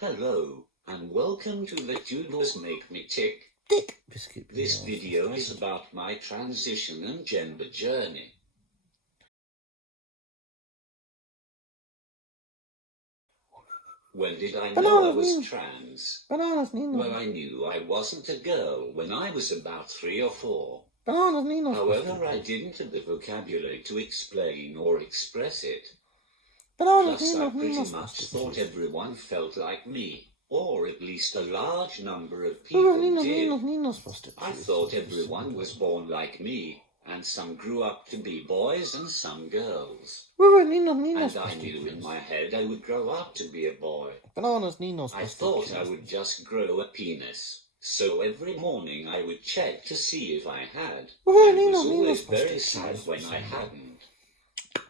Hello, and welcome to the Tudors Make Me Tick. This video is about my transition and gender journey. When did I know I was trans? Well, I knew I wasn't a girl when I was about 3 or 4. However, I didn't have the vocabulary to explain or express it. Plus, I pretty much thought everyone felt like me, or at least a large number of people did. I thought everyone was born like me, and some grew up to be boys and some girls. And I knew in my head I would grow up to be a boy. I thought I would just grow a penis. So every morning I would check to see if I had, and was always very sad when I hadn't.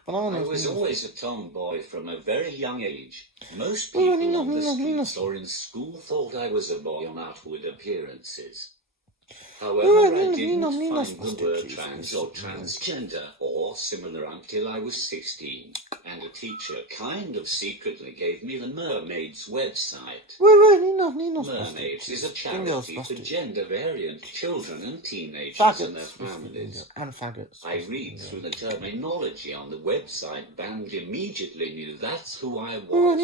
I was always a tomboy from a very young age. Most people on the streets or in school thought I was a boy on outward appearances. However, I didn't find the word trans or transgender or similar until I was 16, and a teacher kind of secretly gave me the Mermaids website. Mermaids is a charity for gender-variant children and teenagers and their families. I read through the terminology on the website and immediately knew that's who I was,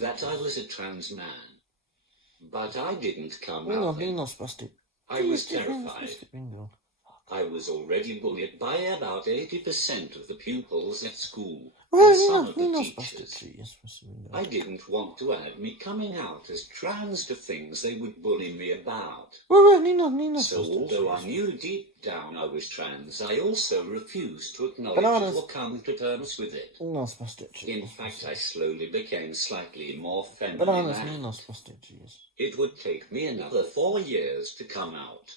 that I was a trans man. But I didn't come out then. I was terrified. I was already bullied by about 80% of the pupils at school, and some of the teachers. I didn't want to add me coming out as trans to things they would bully me about. So although I knew deep down I was trans, I also refused to acknowledge it or come to terms with it. In fact, I slowly became slightly more feminine, and it would take me another 4 years to come out.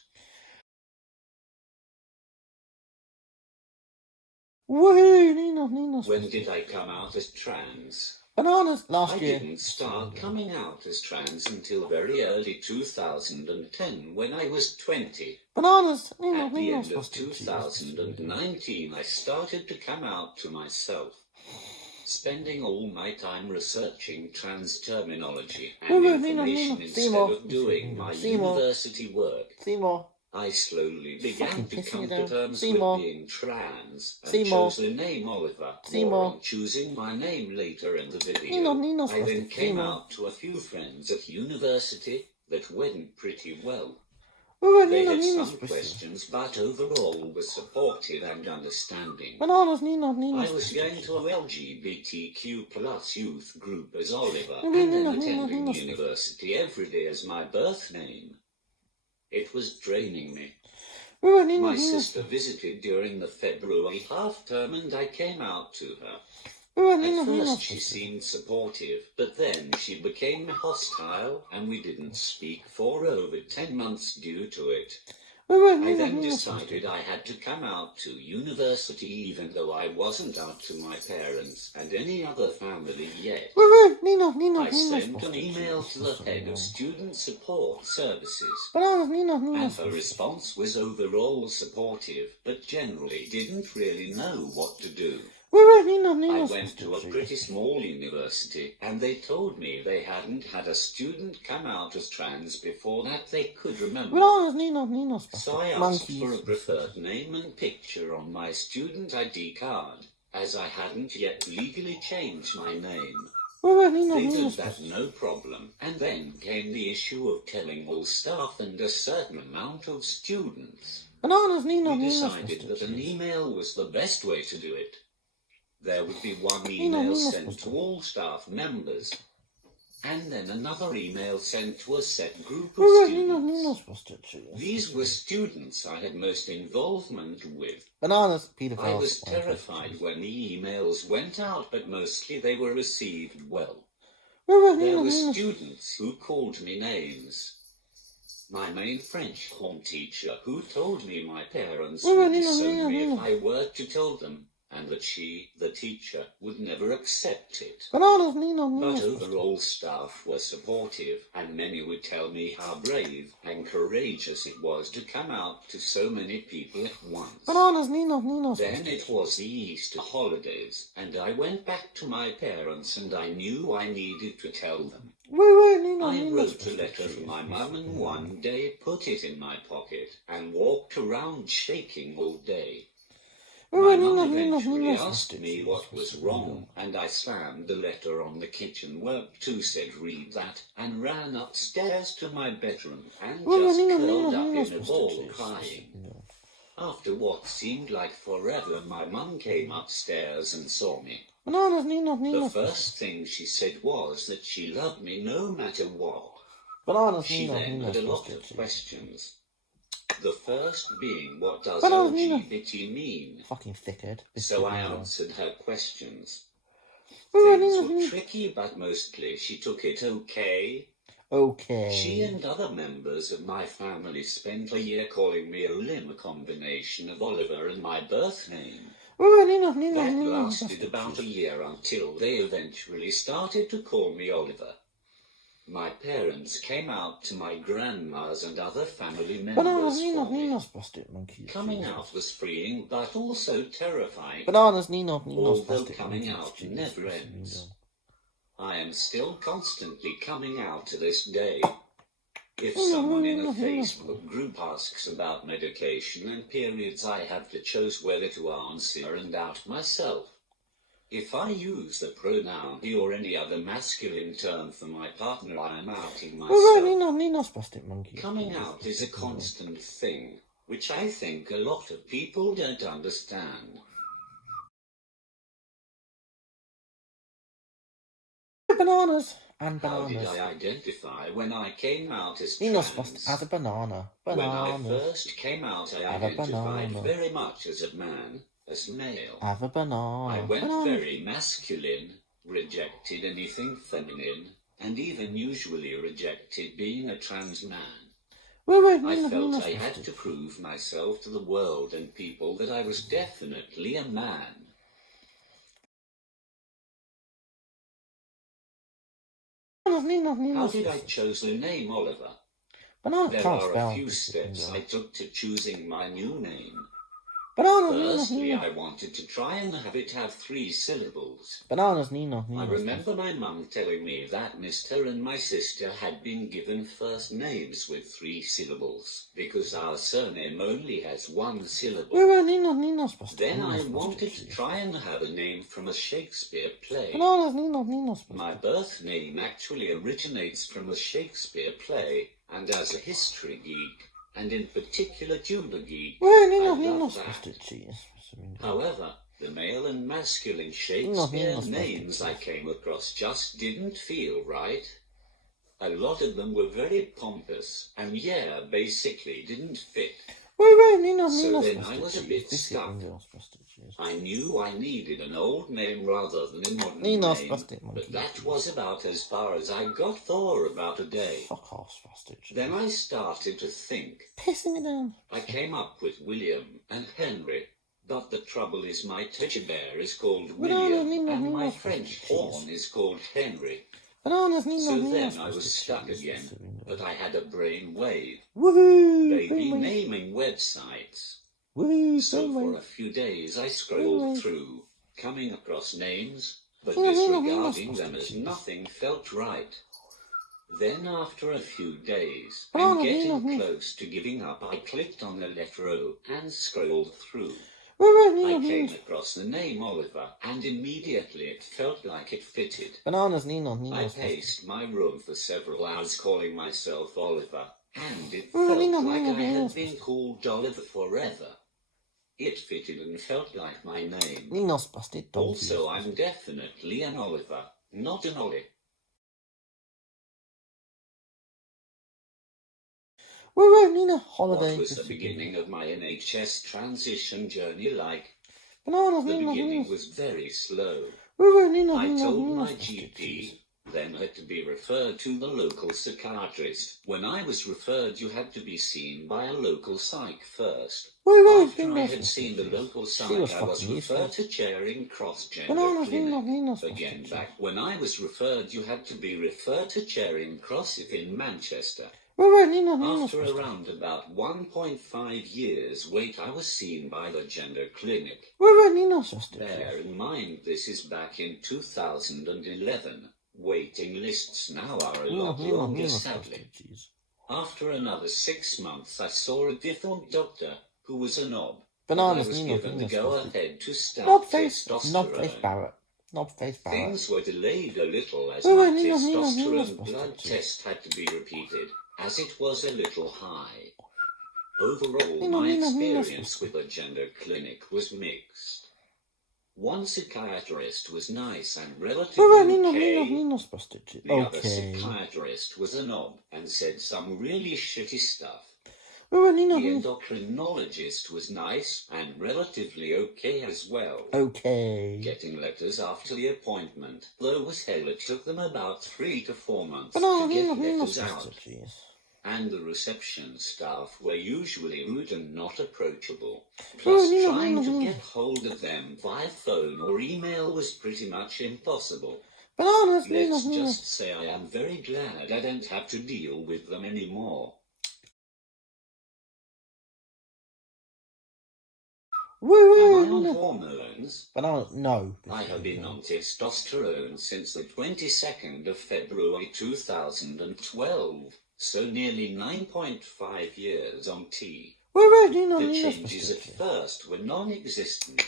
When did I come out as trans? Last year. I didn't start coming out as trans until very early 2010 when I was 20. At the end of 2019 I started to come out to myself, spending all my time researching trans terminology and information instead of doing my university work. I slowly began to come to terms with being trans and chose the name Oliver. More on choosing my name later in the video. I then came out to a few friends at university that went pretty well. They had some questions, but overall were supportive and understanding. I was going to a LGBTQ plus youth group as Oliver, and then attending university every day as my birth name. It was draining me. My sister visited during the February half-term and I came out to her. At first she seemed supportive, but then she became hostile and we didn't speak for over 10 months due to it. I then decided I had to come out to university even though I wasn't out to my parents and any other family yet. I sent an email to the head of student support services, and her response was overall supportive, but generally didn't really know what to do. I went to a pretty small university, and they told me they hadn't had a student come out as trans before that they could remember. So I asked for a preferred name and picture on my student ID card, as I hadn't yet legally changed my name. They did that no problem, and then came the issue of telling all staff and a certain amount of students. We decided that an email was the best way to do it. There would be one email sent to all staff members, and then another email sent to a set group of students. These were students I had most involvement with. I was terrified when the emails went out, but mostly they were received well. There were students who called me names. My main French home teacher who told me my parents would disown me if I were to tell them, and that she, the teacher, would never accept it. Bananas, Nino, Nino. But overall staff were supportive, and many would tell me how brave and courageous it was to come out to so many people at once. Bananas, Nino, Nino. Then it was the Easter holidays, and I went back to my parents, and I knew I needed to tell them. I wrote a letter for my mum, and one day put it in my pocket and walked around shaking all day. My mum eventually asked me what was wrong, and I slammed the letter on the kitchen work too, said read that, and ran upstairs to my bedroom and just curled up in a ball crying. After what seemed like forever, my mum came upstairs and saw me. The first thing she said was that she loved me no matter what. She then had a lot of questions. The first being, what does LGBT mean? Fucking thickhead. So I answered her questions. Things were tricky, but mostly she took it okay. She and other members of my family spent a year calling me Olim, a combination of Oliver and my birth name. That lasted about a year until they eventually started to call me Oliver. My parents came out to my grandmas and other family members for me. Coming out was freeing, but also terrifying. Although coming out never ends. I am still constantly coming out to this day. If someone in a Facebook group asks about medication and periods, I have to choose whether to answer and out myself. If I use the pronoun he or any other masculine term for my partner, I am outing myself. Coming out is a constant thing, which I think a lot of people don't understand. Bananas. How did I identify when I came out as trans? As a banana. When I first came out, I identified very much as a man, as male. Have a banana. I went very masculine, rejected anything feminine, and even usually rejected being a trans man. I felt I had to prove myself to the world and people that I was definitely a man. How did I choose the name Oliver? There are a few steps I took to choosing my new name. Firstly, I wanted to try and have it have 3 syllables. I remember my mum telling me that Mr. and my sister had been given first names with 3 syllables, because our surname only has 1 syllable. Then I wanted to try and have a name from a Shakespeare play. My birth name actually originates from a Shakespeare play, and as a history geek, and in particular Tudor geek, I love that. However, the male and masculine Shakespeare names I came across just didn't feel right. A lot of them were very pompous, and basically didn't fit. So then I was a bit stuck. I knew I needed an old name rather than a modern name, but that was about as far as I got for about a day. Then I started to think. I came up with William and Henry, but the trouble is my teddy bear is called William and my French horn is called Henry. So then I was stuck again, but I had a brain wave. Baby naming websites. So for a few days I scrolled through, coming across names, but disregarding them as nothing felt right. Then after a few days, and getting close to giving up, I clicked on the letter O and scrolled through. I came across the name Oliver, and immediately it felt like it fitted. I paced my room for several hours calling myself Oliver, and it felt like I had been called Oliver forever. It fitted and felt like my name. Also, I'm definitely an Oliver, not an Ollie. What was the beginning of my NHS transition journey like? The beginning was very slow. I told my GP, then had to be referred to the local psychiatrist. When I was referred, you had to be seen by a local psych first. After I had seen the local psych, I was referred to Charing Cross Gender Clinic. Again, back when I was referred, you had to be referred to Charing Cross if in Manchester. After around about 1.5 years wait, I was seen by the gender clinic. Bear in mind, this is back in 2011. Waiting lists now are a lot longer, sadly. After another 6 months, I saw a different doctor who was a knob. I was given the go-ahead to start testosterone. Things were delayed a little as my testosterone blood test had to be repeated, as it was a little high. Overall, my experience with the gender clinic was mixed. One psychiatrist was nice and relatively okay. The other psychiatrist was a knob and said some really shitty stuff. The endocrinologist was nice and relatively okay as well. Getting letters after the appointment, though, was hell. It took them about 3 to 4 months to get letters out. And the reception staff were usually rude and not approachable. Plus, trying to get hold of them via phone or email was pretty much impossible. Let's just say I am very glad I don't have to deal with them anymore. Am I on hormones? No. I have been on testosterone since the 22nd of February 2012, so nearly 9.5 years on T. The changes at first were non-existent.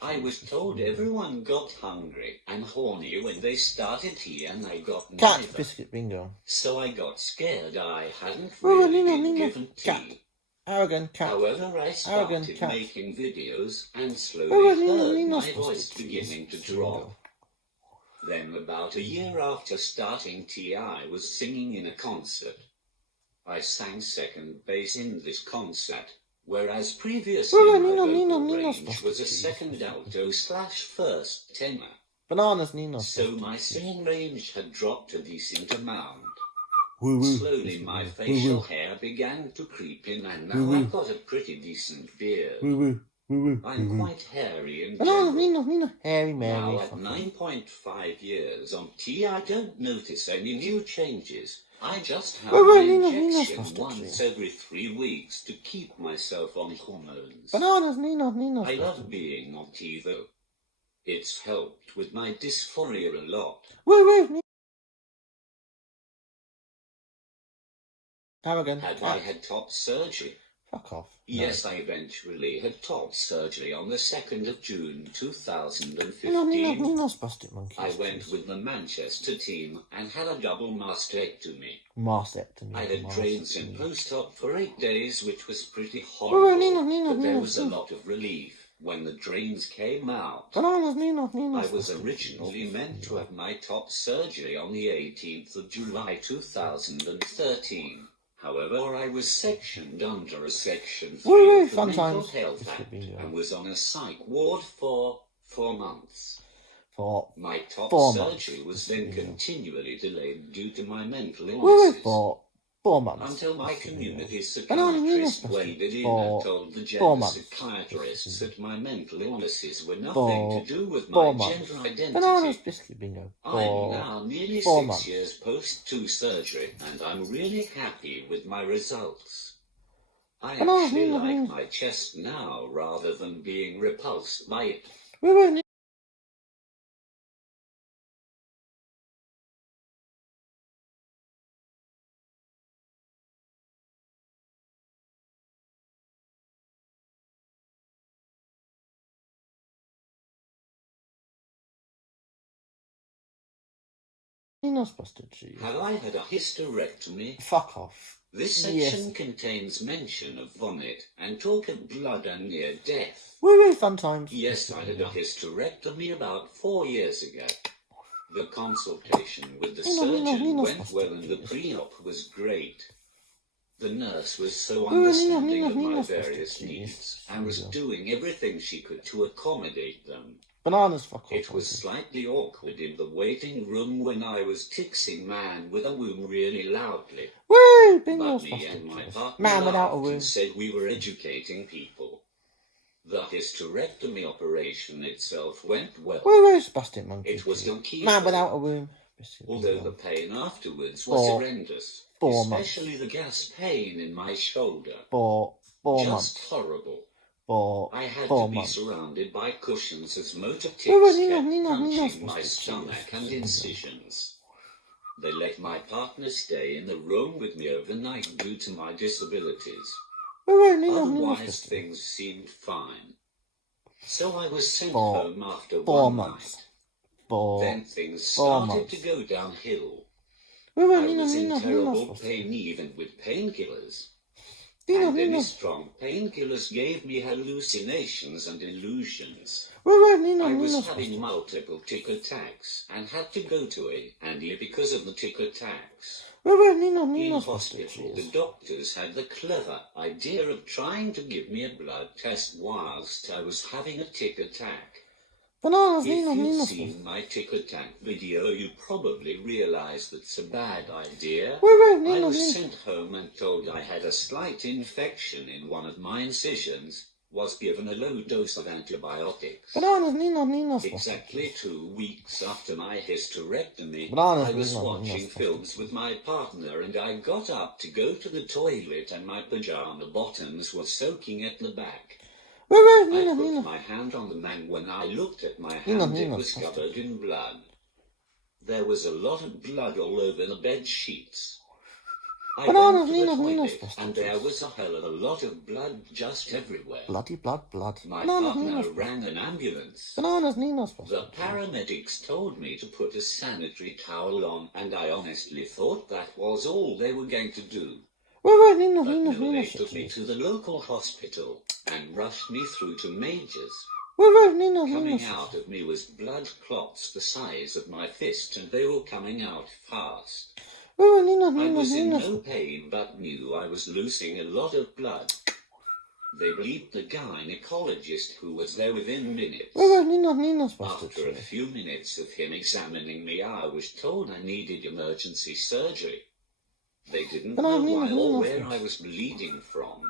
I was told everyone got hungry and horny when they started tea, and I got neither. Cat biscuit bingo. So I got scared I hadn't really been given tea. Arrogant cat. However, I started making videos and slowly heard my voice beginning to drop. Then, about a year after starting tea, I was singing in a concert. I sang second bass in this concert, whereas previously my vocal range was a second alto/first tenor. So my singing range had dropped a decent amount. Slowly my facial hair began to creep in, and now I've got a pretty decent beard. I'm quite hairy in general. Now at 9.5 years on T, I don't notice any new changes. I just have an injection once every 3 weeks to keep myself on hormones. I love being on T though. It's helped with my dysphoria a lot. Arrogant. Had I had top surgery? Fuck off. Yes, I eventually had top surgery on the 2nd of June 2015. I went with the Manchester team and had a double mastectomy. I had drains in post-op for 8 days, which was pretty horrible, but there was a lot of relief when the drains came out. I was originally meant to have my top surgery on the 18th of July 2013. However, I was sectioned under a Section 3 of the Mental Health Act and was on a psych ward for 4 months. My top surgery was then continually delayed due to my mental illnesses. 4 months. Until my community psychiatrist waded in and told the gender psychiatrists that my mental illnesses were nothing to do with my gender identity. I'm now nearly 6 years post-2 surgery, and I'm really happy with my results. I actually like my chest now rather than being repulsed by it. Have I had a hysterectomy? Fuck off. This section contains mention of vomit and talk of blood and near death. Fun times. Yes, I had a hysterectomy about 4 years ago. The consultation with the surgeon went well and the pre-op was great. The nurse was so understanding of my various needs and was doing everything she could to accommodate them. Bananas, fuck off. It was slightly awkward in the waiting room when I was texting man with a womb really loudly. Woo! But me and my partner Man without a laughed womb. and said we were educating people. The hysterectomy operation itself went well. Woo, spastic monkey. It was okay. Man without a womb. Although the pain afterwards was horrendous. Especially the gas pain in my shoulder. Four Just months. horrible. I had four to be months. surrounded by cushions as motor tics Nina, kept Nina, punching my stomach and incisions. They let my partner stay in the room with me overnight due to my disabilities. Otherwise, things seemed fine. So I was sent home after 1 night. Then things started to go downhill. I was in terrible pain even with painkillers. And any strong painkillers gave me hallucinations and illusions. I was having multiple tic attacks and had to go to A&E because of the tic attacks. In hospital, the doctors had the clever idea of trying to give me a blood test whilst I was having a tic attack. If you've seen my tic attack video, you probably realise that's a bad idea. I was sent home and told I had a slight infection in one of my incisions, was given a low dose of antibiotics. Exactly 2 weeks after my hysterectomy, I was watching films with my partner and I got up to go to the toilet and my pajama bottoms were soaking at the back. I put my hand on the man. When I looked at my hand, it was covered in blood. There was a lot of blood all over the bed sheets. I went to the toilet, and there was a hell of a lot of blood just everywhere. Bloody blood. My partner rang an ambulance. The paramedics told me to put a sanitary towel on, and I honestly thought that was all they were going to do. But no, they took me to the local hospital and rushed me through to Majors. Coming out of me was blood clots the size of my fist, and they were coming out fast. I was in no pain, but knew I was losing a lot of blood. They bleeped the gynecologist who was there within minutes. After a few minutes of him examining me, I was told I needed emergency surgery. They didn't know why or where I was bleeding from.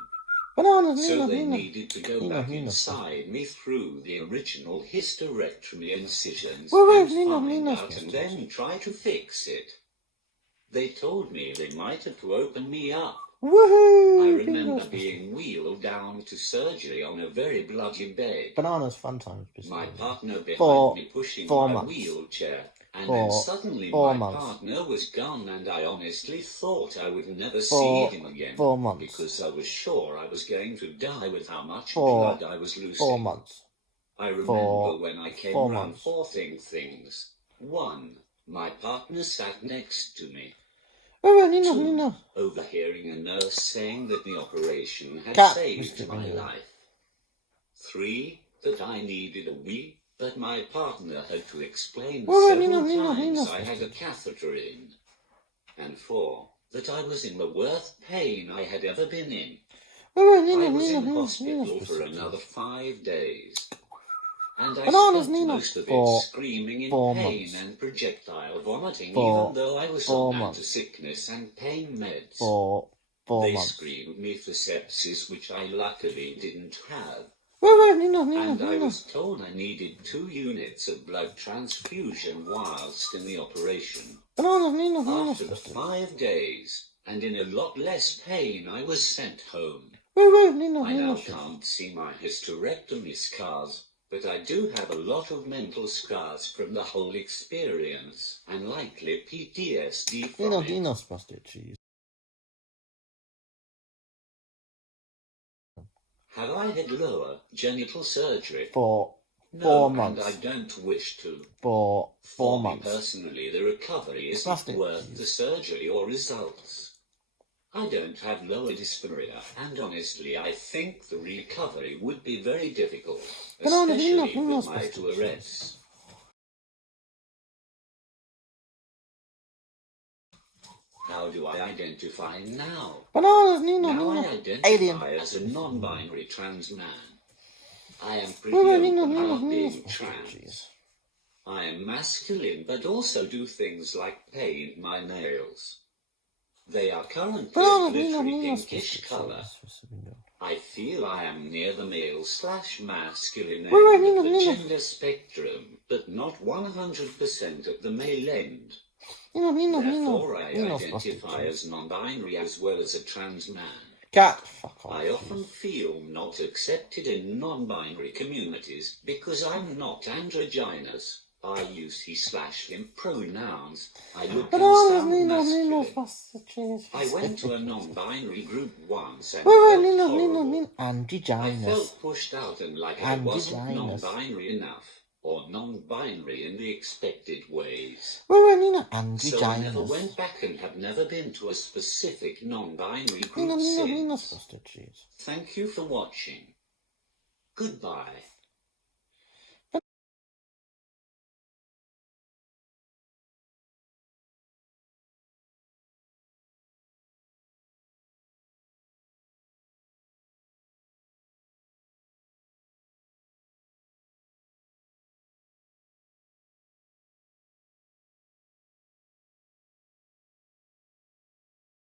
So they needed to go back inside me through the original hysterectomy incisions and find out and then try to fix it. They told me they might have to open me up. I remember being wheeled down to surgery on a very bloody bed. Fun times. My partner behind me pushing my wheelchair. And then suddenly my partner was gone, and I honestly thought I would never see him again. Because I was sure I was going to die with how much blood I was losing. 4 months. I remember when I came round 4 things. 1. My partner sat next to me. 2. Overhearing a nurse saying that the operation had saved my life. 3. That I needed a wee. But my partner had to explain several times I had a catheter in. And 4, that I was in the worst pain I had ever been in. I was in hospital for another 5 days. And I spent most of it screaming in pain and projectile vomiting, even though I was on anti-sickness and pain meds. They screened me for sepsis, which I luckily didn't have. And I was told I needed 2 units of blood transfusion whilst in the operation. After the 5 days, and in a lot less pain, I was sent home. I now can't see my hysterectomy scars, but I do have a lot of mental scars from the whole experience, and likely PTSD from it. Have I had lower genital surgery? 4 No, months. and I don't wish to. 4 For me months. personally, the recovery isn't worth the surgery or results. I don't have lower dysphoria, and honestly, I think the recovery would be very difficult, especially with my Tourette's. How do I identify now? Now I identify as a non-binary trans man. I am pretty open about being Jeez. trans. I am masculine but also do things like paint my nails. They are currently a glittery pinkish colour. I feel I am near the male/masculine end of the gender spectrum, but not 100% at the male end. Therefore, I identify as non-binary as well as a trans man. Cat, fuck off. I often feel not accepted in non-binary communities because I'm not androgynous. I use he/him pronouns. I look and sound masculine. I went to a non-binary group once and felt horrible. I felt pushed out and like I wasn't non-binary enough, or non-binary in the expected ways. So I never went back and have never been to a specific non-binary group since. Thank you for watching. Goodbye.